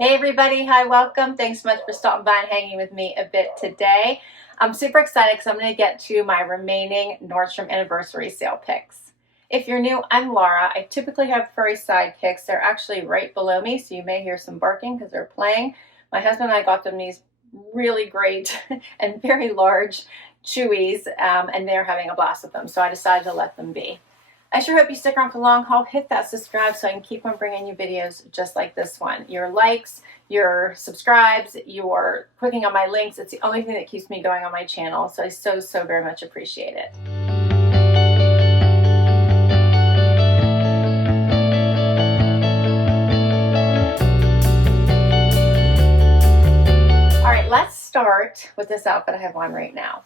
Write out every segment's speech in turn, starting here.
Hey everybody, hi, welcome. Thanks so much for stopping by and hanging with me a bit today. I'm super excited because I'm going to get to my remaining Nordstrom Anniversary Sale picks. If you're new, I'm Laura. I typically have furry sidekicks. They're actually right below me, so you may hear some barking because they're playing. My husband and I got them these really great and very large chewies, and they're having a blast with them, so I decided to let them be. I sure hope you stick around for the long haul. Hit that subscribe so I can keep on bringing you videos just like this one. Your likes, your subscribes, your clicking on my links, it's the only thing that keeps me going on my channel. So I so very much appreciate it. All right, let's start with this outfit I have on right now.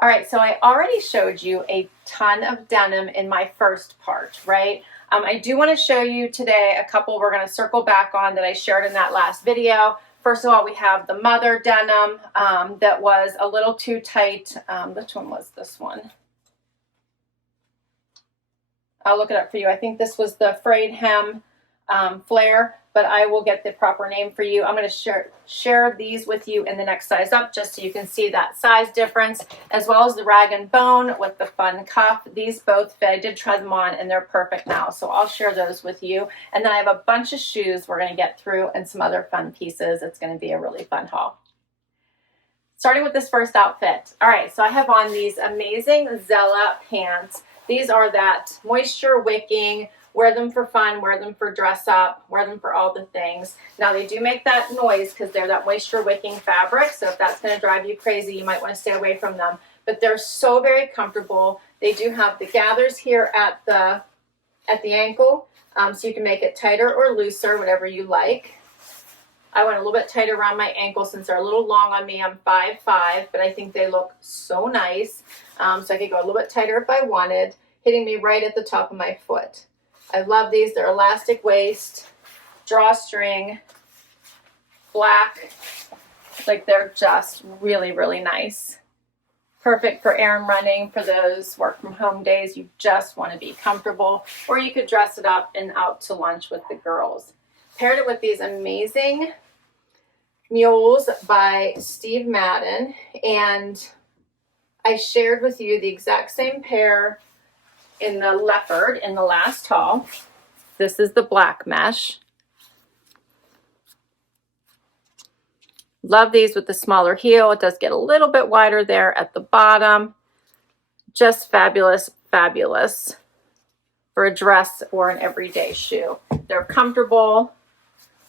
All right, so I already showed you a ton of denim in my first part, right? I do want to show you today a couple we're going to circle back on that I shared in that last video. First of all, we have the mother denim that was a little too tight. Which one was this one? I'll look it up for you. I think this was the frayed hem flare, but I will get the proper name for you. I'm going to share these with you in the next size up just so you can see that size difference, as well as the rag and bone with the fun cuff. These both fit. I did try them on and they're perfect now, so I'll share those with you. And then I have a bunch of shoes we're going to get through and some other fun pieces. It's going to be a really fun haul. Starting with this first outfit. All right, so I have on these amazing Zella pants. These are that moisture wicking, wear them for fun, wear them for dress up, wear them for all the things. Now they do make that noise because they're that moisture wicking fabric, so if that's going to drive you crazy, you might want to stay away from them. But they're so very comfortable. They do have the gathers here at the ankle, so you can make it tighter or looser, whatever you like. I went a little bit tighter around my ankle since they're a little long on me. I'm 5'5", but I think they look so nice. So I could go a little bit tighter if I wanted, hitting me right at the top of my foot. I love these. They're elastic waist, drawstring, black. Like they're just really nice. Perfect for errand running, for those work from home days. You just want to be comfortable, or you could dress it up and out to lunch with the girls. Paired it with these amazing Mules by Steve Madden, and I shared with you the exact same pair in the leopard in the last haul. This is the black mesh. Love these with the smaller heel. It does get a little bit wider there at the bottom. Just fabulous for a dress or an everyday shoe. They're comfortable.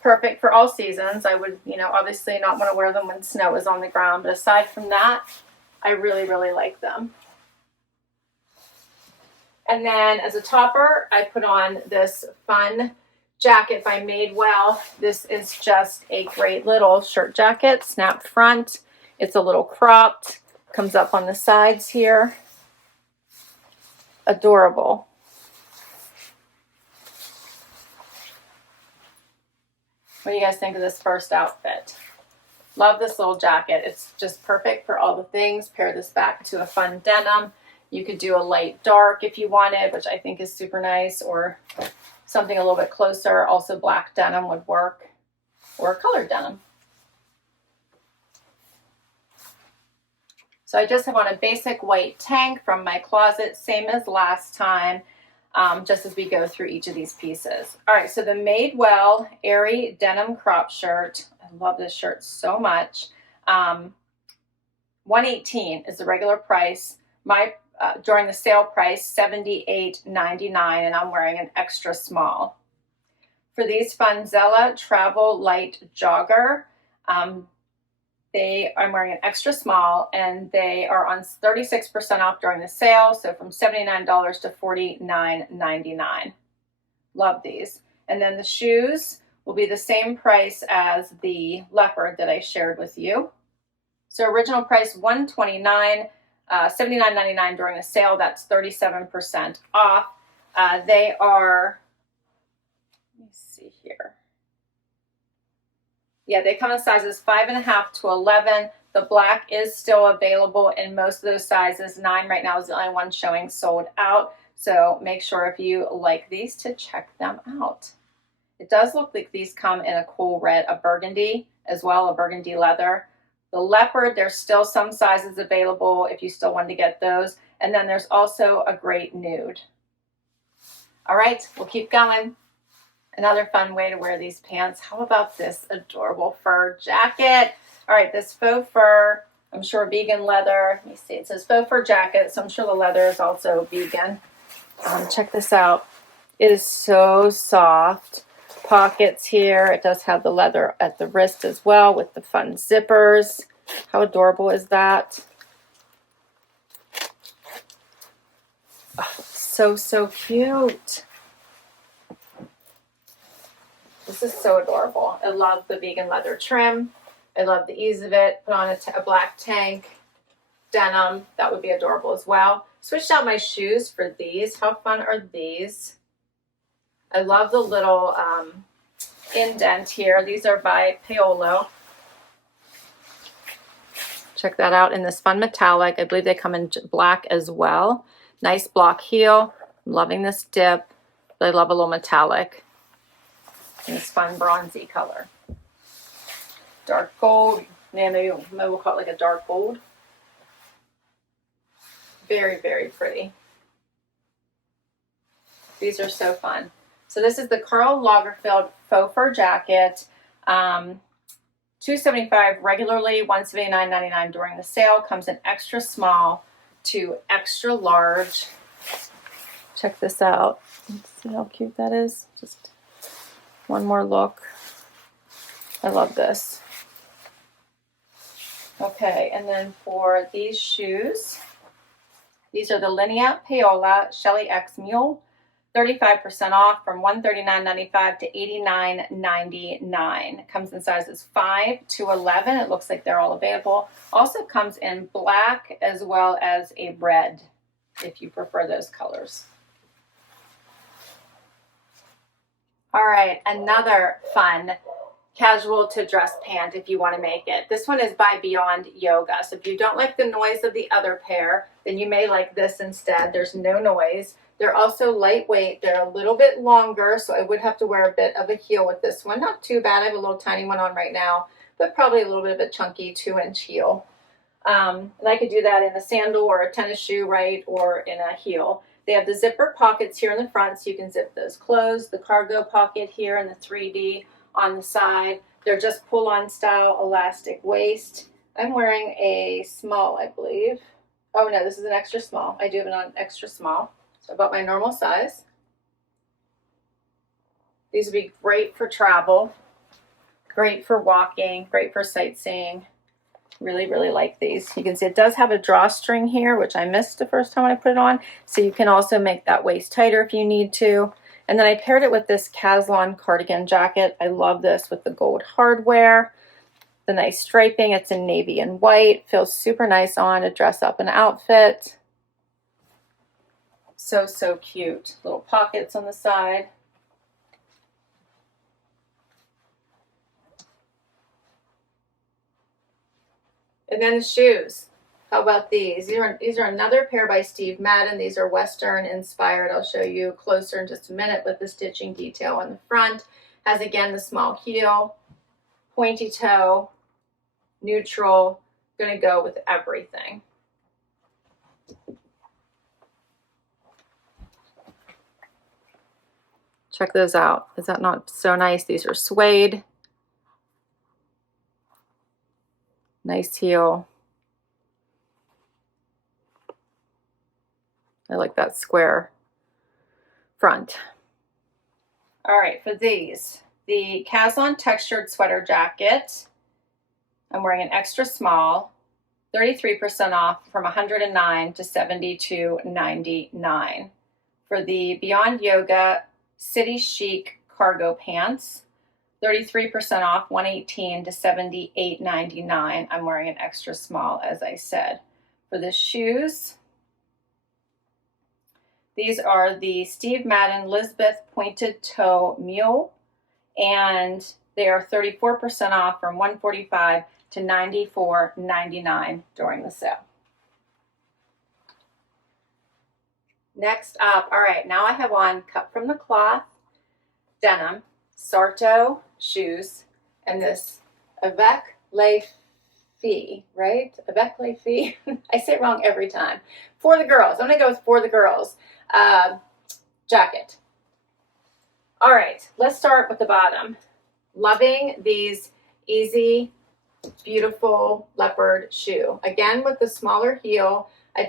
Perfect for all seasons. I would, obviously not want to wear them when snow is on the ground, but aside from that, I really like them. And then as a topper, I put on this fun jacket by Madewell. This is just a great little shirt jacket, snap front. It's a little cropped, comes up on the sides here. Adorable. What do you guys think of this first outfit? Love this little jacket. It's just perfect for all the things. Pair this back to a fun denim. You could do a light dark if you wanted, which I think is super nice, or something a little bit closer. Also black denim would work, or colored denim. So I just have on a basic white tank from my closet, same as last time. Just as we go through each of these pieces. All right, so the Madewell Airy Denim Crop Shirt. I love this shirt so much. $118 is the regular price. My during the sale price, $78.99, and I'm wearing an extra small. For these fun Zella Travel Light Jogger, I'm wearing an extra small, and they are on 36% off during the sale, so from $79 to $49.99. Love these. And then the shoes will be the same price as the leopard that I shared with you. So original price $129, $79.99 during the sale. That's 37% off. They are, let me see here. Yeah, they come in sizes 5.5 to 11. The black is still available in most of those sizes. 9 right now is the only one showing sold out. So make sure if you like these to check them out. It does look like these come in a cool red, a burgundy as well, a burgundy leather. The leopard, there's still some sizes available if you still want to get those. And then there's also a great nude. All right, we'll keep going. Another fun way to wear these pants. How about this adorable fur jacket? All right, this faux fur, I'm sure vegan leather. Let me see, it says faux fur jacket, so I'm sure the leather is also vegan. Check this out. It is so soft. Pockets here. It does have the leather at the wrist as well with the fun zippers. How adorable is that? Oh, so cute. This is so adorable. I love the vegan leather trim. I love the ease of it. Put on a black tank, denim. That would be adorable as well. Switched out my shoes for these. How fun are these? I love the little indent here. These are by Paolo. Check that out in this fun metallic. I believe they come in black as well. Nice block heel. I'm loving this dip. But I love a little metallic in this fun bronzy color. Dark gold. Yeah, maybe we'll call it like a dark gold. Very, very pretty. These are so fun. So this is the Karl Lagerfeld faux fur jacket. $275 regularly, $179.99 during the sale. Comes in extra small to extra large. Check this out. Let's see how cute that is. Just one more look. I love this. Okay, and then for these shoes, these are the Linea Paola Shelly X Mule. 35% off from $139.95 to $89.99. Comes in sizes 5 to 11. It looks like they're all available. Also comes in black as well as a red if you prefer those colors. All right, another fun casual to dress pant if you want to make it. This one is by Beyond Yoga. So if you don't like the noise of the other pair, then you may like this instead. There's no noise. They're also lightweight. They're a little bit longer, so I would have to wear a bit of a heel with this one. Not too bad. I have a little tiny one on right now, but probably a little bit of a chunky 2-inch heel. And I could do that in a sandal or a tennis shoe, right, or in a heel. They have the zipper pockets here in the front, so you can zip those closed. The cargo pocket here and the 3D on the side. They're just pull-on style elastic waist. I'm wearing a small, I believe. Oh no, this is an extra small. I do have it on extra small. About my normal size. These would be great for travel, great for walking, great for sightseeing. Really, really like these. You can see it does have a drawstring here, which I missed the first time I put it on. So you can also make that waist tighter if you need to. And then I paired it with this Caslon cardigan jacket. I love this with the gold hardware, the nice striping. It's in navy and white. Feels super nice on to dress up an outfit. So cute. Little pockets on the side. And then the shoes. How about these? These are another pair by Steve Madden. These are Western inspired. I'll show you closer in just a minute with the stitching detail on the front. Has again the small heel, pointy toe, neutral. Gonna go with everything. Check those out. Is that not so nice? These are suede. Nice heel. I like that square front. All right, for these, the Caslon textured sweater jacket. I'm wearing an extra small, 33% off from $109 to $72.99. For the Beyond Yoga City Chic cargo pants, 33% off, $118 to $78.99. I'm wearing an extra small, as I said. For the shoes, these are the Steve Madden Lisbeth Pointed Toe Mule, and they are 34% off from $145 to $94.99 during the sale. Next up, all right, now I have on cut from the cloth denim. Sarto shoes and this Avec Les Filles, right? Avec Les Filles. I say it wrong every time. For the girls. I'm going to go with For the Girls jacket. All right, let's start with the bottom. Loving these easy, beautiful leopard shoe. Again, with the smaller heel. I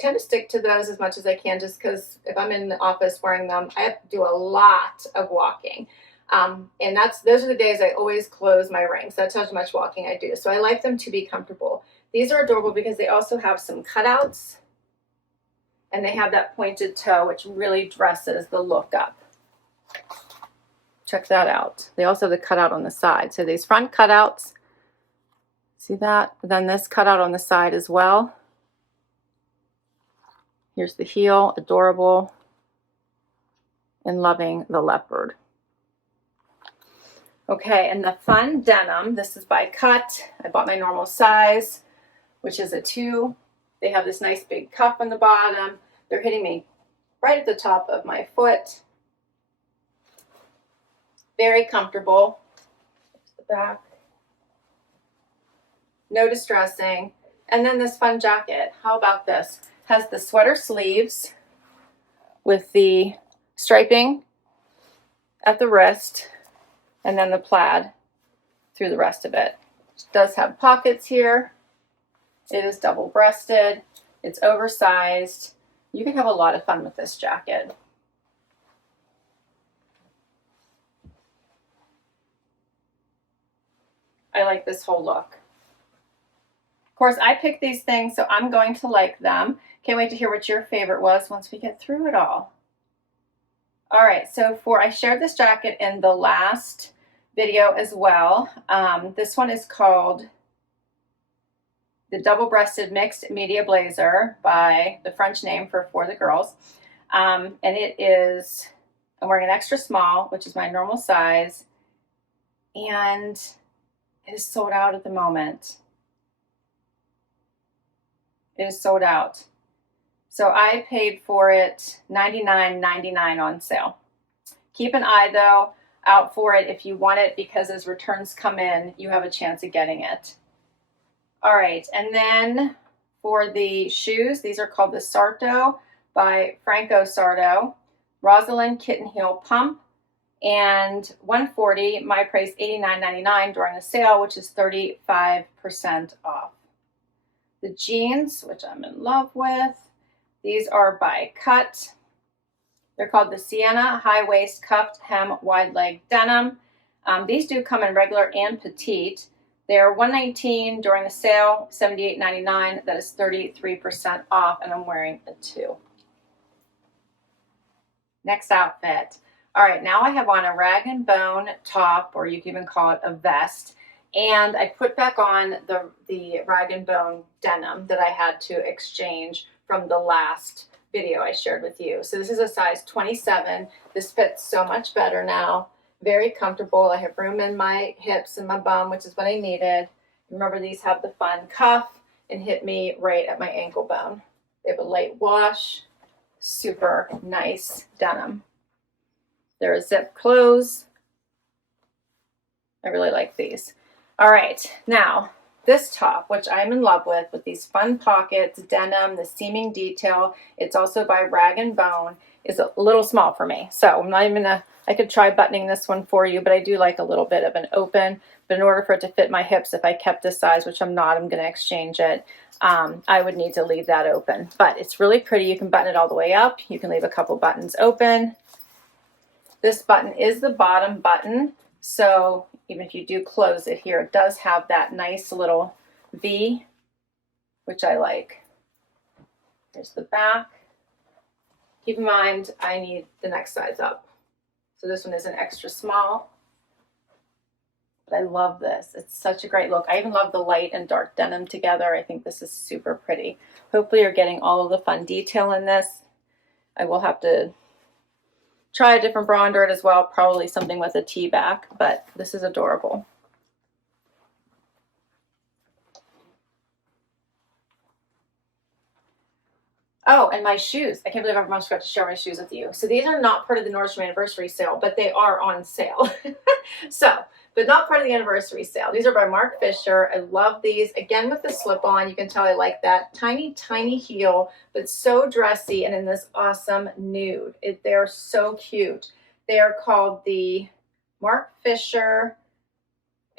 tend to stick to those as much as I can just because if I'm in the office wearing them, I have to do a lot of walking. And those are the days I always close my rings. That's how much walking I do. So I like them to be comfortable. These are adorable because they also have some cutouts and they have that pointed toe, which really dresses the look up. Check that out. They also have the cutout on the side. So these front cutouts, see that? Then this cutout on the side as well. Here's the heel, adorable, and loving the leopard. Okay, and the fun denim, this is by Cut. I bought my normal size, which is a 2. They have this nice big cuff on the bottom. They're hitting me right at the top of my foot. Very comfortable. There's the back. No distressing. And then this fun jacket. How about this? Has the sweater sleeves with the striping at the wrist and then the plaid through the rest of it. It does have pockets here. It is double-breasted. It's oversized. You can have a lot of fun with this jacket. I like this whole look. Of course, I picked these things, so I'm going to like them. Can't wait to hear what your favorite was once we get through it all. All right, so I shared this jacket in the last video as well. This one is called the Double-Breasted Mixed Media Blazer by the French name for the girls. And it is, I'm wearing an extra small, which is my normal size, and it is sold out at the moment. It is sold out. So I paid for it $99.99 on sale. Keep an eye though out for it if you want it, because as returns come in, you have a chance of getting it. All right, and then for the shoes, these are called the Sarto by Franco Sarto. Rosalind Kitten Heel Pump, and $140, my price $89.99 during the sale, which is 35% off. The jeans, which I'm in love with, these are by Cut. They're called the Sienna High Waist Cuffed Hem Wide Leg Denim. These do come in regular and petite. They're $119 during the sale, $78.99. That is 33% off, and I'm wearing a 2. Next outfit. All right, now I have on a rag and bone top, or you can even call it a vest. And I put back on the rag and bone denim that I had to exchange from the last video I shared with you. So this is a size 27. This fits so much better now. Very comfortable. I have room in my hips and my bum, which is what I needed. Remember, these have the fun cuff and hit me right at my ankle bone. They have a light wash. Super nice denim. They're a zip close. I really like these. All right, now this top, which I'm in love with these fun pockets, denim, the seaming detail, it's also by Rag & Bone, is a little small for me. So I'm not even gonna, I could try buttoning this one for you, but I do like a little bit of an open. But in order for it to fit my hips, if I kept this size, which I'm not, I'm gonna exchange it, I would need to leave that open. But it's really pretty. You can button it all the way up. You can leave a couple buttons open. This button is the bottom button. So even if you do close it here, it does have that nice little V, which I like. Here's the back. Keep in mind, I need the next size up. So this one is an extra small. But I love this. It's such a great look. I even love the light and dark denim together. I think this is super pretty. Hopefully you're getting all of the fun detail in this. I will have to try a different bra under it as well, probably something with a T-back, but this is adorable. Oh, and my shoes. I can't believe I almost forgot to share my shoes with you. So these are not part of the Nordstrom Anniversary Sale, but they are on sale. But not part of the Anniversary Sale. These are by Mark Fisher. I love these. Again, with the slip-on, you can tell I like that. Tiny, tiny heel, but so dressy and in this awesome nude. They're so cute. They are called the Mark Fisher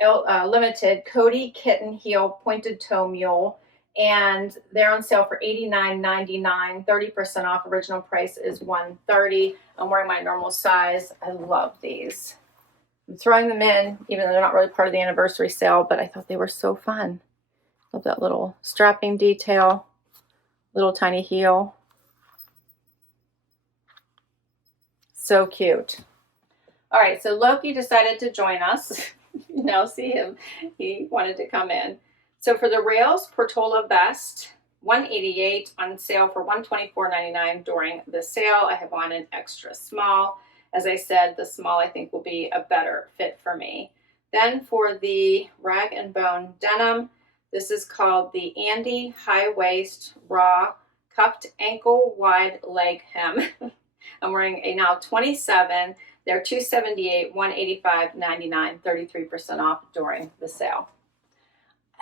Limited Cody Kitten Heel Pointed Toe Mule. And they're on sale for $89.99, 30% off. Original price is $130. I'm wearing my normal size. I love these. I'm throwing them in, even though they're not really part of the anniversary sale, but I thought they were so fun. Love that little strapping detail, little tiny heel. So cute. All right, so Loki decided to join us. You now see him. He wanted to come in. So for the Rails Portola vest, $188 on sale for $124.99 during the sale. I have on an extra small. As I said, the small I think will be a better fit for me. Then for the Rag and Bone denim, this is called the Andy High Waist Raw Cuffed Ankle Wide Leg Hem. I'm wearing a now 27. They're $278, $185.99, 33% off during the sale.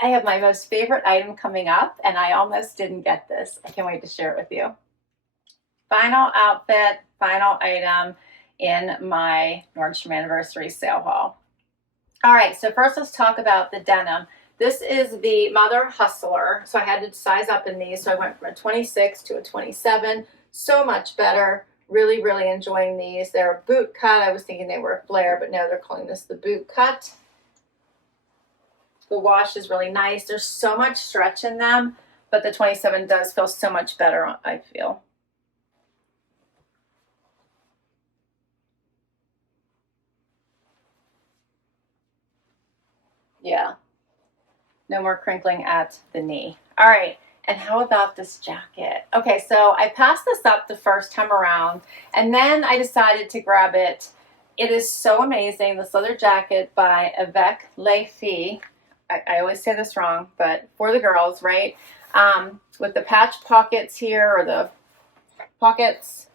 I have my most favorite item coming up, and I almost didn't get this. I can't wait to share it with you. Final outfit, final item in my Nordstrom Anniversary Sale haul. All right, so first let's talk about the denim. This is the Mother Hustler, so I had to size up in these, so I went from a 26 to a 27. So much better. Really, really enjoying these. They're a boot cut. I was thinking they were a flare, but no, they're calling this the boot cut. The wash is really nice. There's so much stretch in them, but the 27 does feel so much better, I feel. Yeah. No more crinkling at the knee. All right. And how about this jacket? Okay, so I passed this up the first time around, and then I decided to grab it. It is so amazing. This leather jacket by Avec Les Filles. I always say this wrong, but for the girls, right? With the patch pockets here, or the pockets.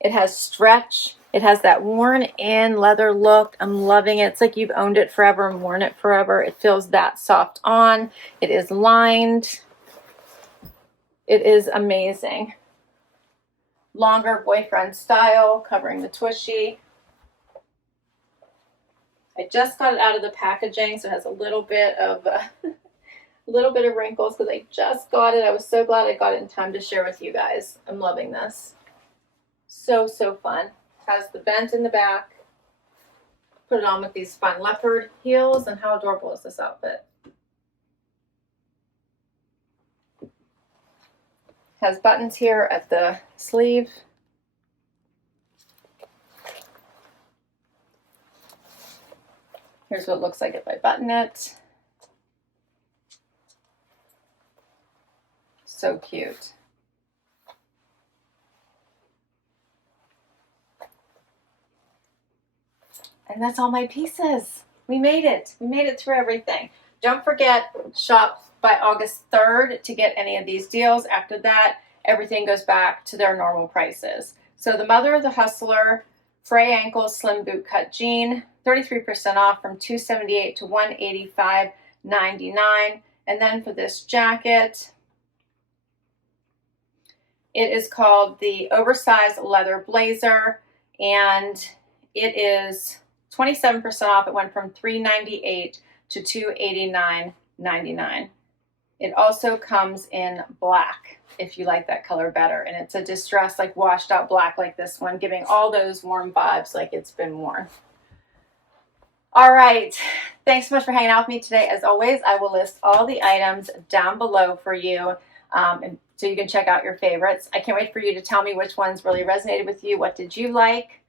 It has stretch. It has that worn-in leather look. I'm loving it. It's like you've owned it forever and worn it forever. It feels that soft on. It is lined. It is amazing. Longer boyfriend style, covering the tushy. I just got it out of the packaging, so it has a little bit of wrinkles because I just got it. I was so glad I got it in time to share with you guys. I'm loving this. So, so fun. It has the vent in the back. Put it on with these fun leopard heels, and how adorable is this outfit? Has buttons here at the sleeve. Here's what it looks like if I button it. So cute. And that's all my pieces. We made it. We made it through everything. Don't forget, shop by August 3rd to get any of these deals. After that, everything goes back to their normal prices. So the Mother of the Hustler, fray ankle slim boot cut jean, 33% off from $278 to $185.99. And then for this jacket, it is called the Oversized Leather Blazer, and it is 27% off. It went from $398 to $289.99. It also comes in black, if you like that color better. And it's a distressed, like washed out black like this one, giving all those warm vibes like it's been worn. All right. Thanks so much for hanging out with me today. As always, I will list all the items down below for you, so you can check out your favorites. I can't wait for you to tell me which ones really resonated with you. What did you like?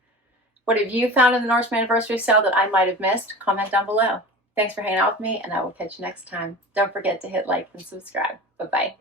What have you found in the Nordstrom Anniversary Sale that I might have missed? Comment down below. Thanks for hanging out with me, and I will catch you next time. Don't forget to hit like and subscribe. Bye-bye.